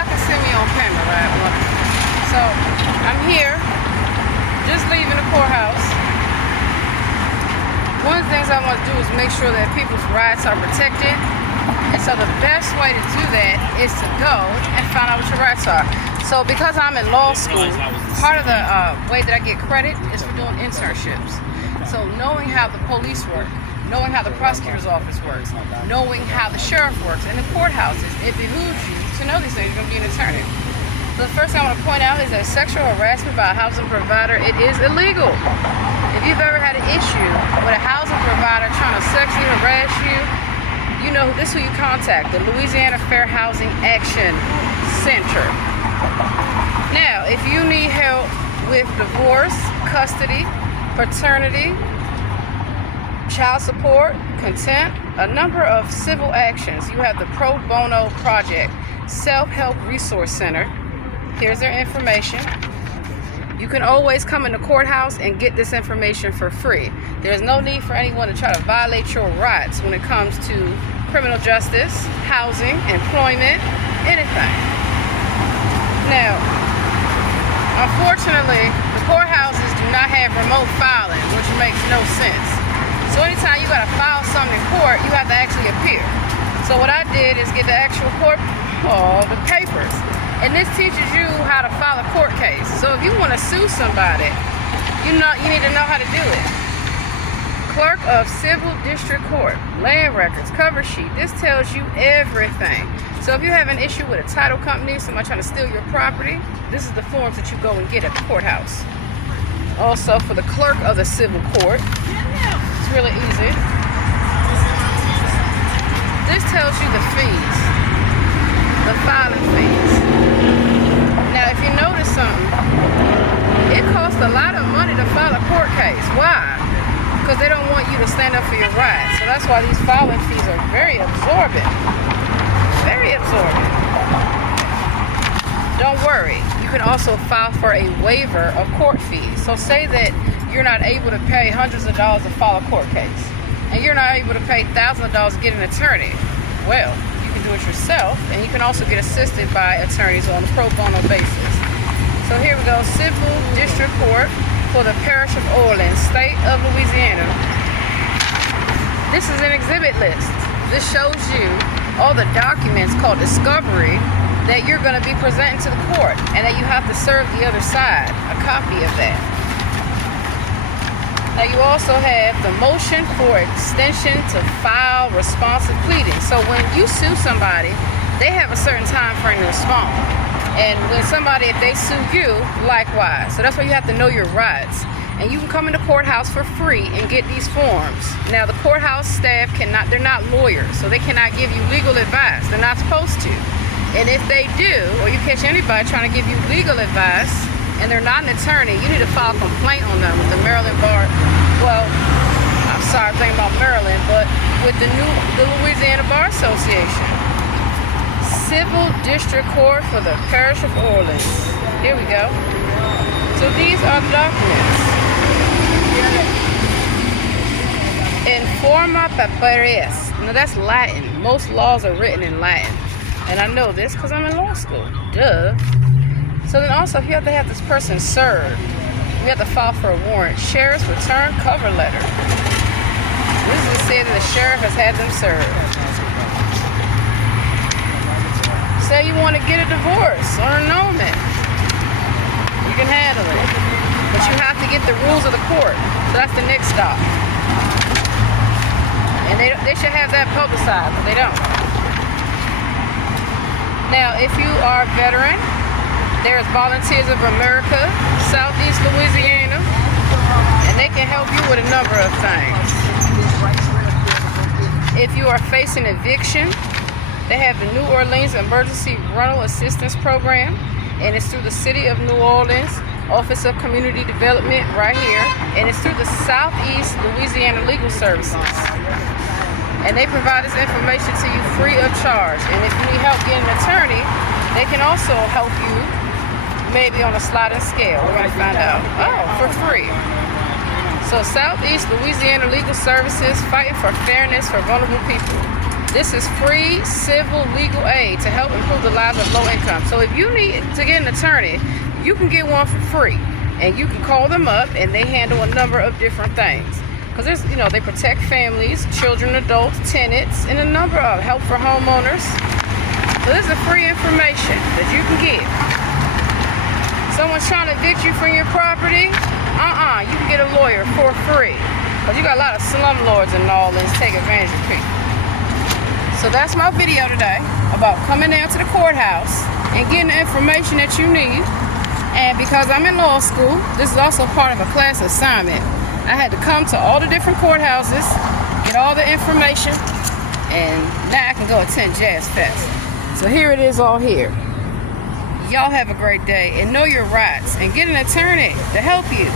y'all can see me on camera, right? So I'm here, just leaving the courthouse. One of the things I want to do is make sure that people's rights are protected. And so the best way to do that is to go and find out what your rights are. So because I'm in law school, part of the way that I get credit is for doing internships. So knowing how the police work, knowing how the prosecutor's office works, knowing how the sheriff works, and the courthouses, it behooves you to know these things. You're going to be an attorney. So the first thing I want to point out is that sexual harassment by a housing provider, it is illegal. If you've ever had an issue with a housing provider trying to sexually harass you, you know this is who you contact, the Louisiana Fair Housing Action Center. Now, if you need help with divorce, custody, paternity, child support, contempt, a number of civil actions, you have the Pro Bono Project Self-Help Resource Center. Here's their information. You can always come in the courthouse and get this information for free. There's no need for anyone to try to violate your rights when it comes to criminal justice, housing, employment, anything. Now, unfortunately, the courthouses do not have remote filing, which makes no sense. So anytime you gotta file something in court, you have to actually appear. So what I did is get the actual court, the papers. And this teaches you how to file a court case. So if you want to sue somebody, you need to know how to do it. Clerk of Civil District Court, land records, cover sheet. This tells you everything. So if you have an issue with a title company, somebody trying to steal your property, this is the forms that you go and get at the courthouse. Also for the clerk of the civil court, it's really easy. This tells you the fees, the filing fees. Now, if you notice something, it costs a lot of money to file a court case. Why? Because they don't want you to stand up for your rights. So that's why these filing fees are very absorbent. Very absorbent. Don't worry. You can also file for a waiver of court fees. So say that you're not able to pay hundreds of dollars to file a court case, and you're not able to pay thousands of dollars to get an attorney. Well, you can do it yourself, and you can also get assisted by attorneys on a pro bono basis. So here we go, Civil District Court for the Parish of Orleans, State of Louisiana. This is an exhibit list. This shows you all the documents called discovery that you're going to be presenting to the court, and that you have to serve the other side a copy of that. Now you also have the motion for extension to file responsive pleading. So when you sue somebody, they have a certain time frame to respond. And when somebody, if they sue you, likewise. So that's why you have to know your rights. And you can come in the courthouse for free and get these forms. Now the courthouse staff they're not lawyers, so they cannot give you legal advice. They're not supposed to. And if they do, or you catch anybody trying to give you legal advice, and they're not an attorney, you need to file a complaint on them with the Maryland Bar. Well, I'm sorry, I'm thinking about Maryland, but with the Louisiana Bar Association. Civil District Court for the Parish of Orleans. Here we go. So these are the documents. Informa paperis. Now that's Latin. Most laws are written in Latin. And I know this because I'm in law school. Duh. So then also, you have to have this person served. You have to file for a warrant. Sheriff's return cover letter. This is said that the sheriff has had them served. Say you want to get a divorce or annulment. You can handle it. But you have to get the rules of the court. So that's the next stop. And they should have that publicized, but they don't. Now, if you are a veteran, there's Volunteers of America, Southeast Louisiana, and they can help you with a number of things. If you are facing eviction, they have the New Orleans Emergency Rental Assistance Program, and it's through the City of New Orleans, Office of Community Development right here, and it's through the Southeast Louisiana Legal Services. And they provide this information to you free of charge. And if you need help getting an attorney, they can also help you maybe on a sliding scale. We're going to find out. Oh, for free. So Southeast Louisiana Legal Services, fighting for fairness for vulnerable people. This is free civil legal aid to help improve the lives of low income. So if you need to get an attorney, you can get one for free. And you can call them up and they handle a number of different things. Because there's, they protect families, children, adults, tenants, and a number of help for homeowners. So this is free information that you can get. Someone's trying to evict you from your property, you can get a lawyer for free. Because you got a lot of slumlords and all that take advantage of people. So that's my video today about coming down to the courthouse and getting the information that you need. And because I'm in law school, this is also part of a class assignment. I had to come to all the different courthouses, get all the information, and now I can go attend Jazz Fest. So here it is all here. Y'all have a great day and know your rights and get an attorney to help you.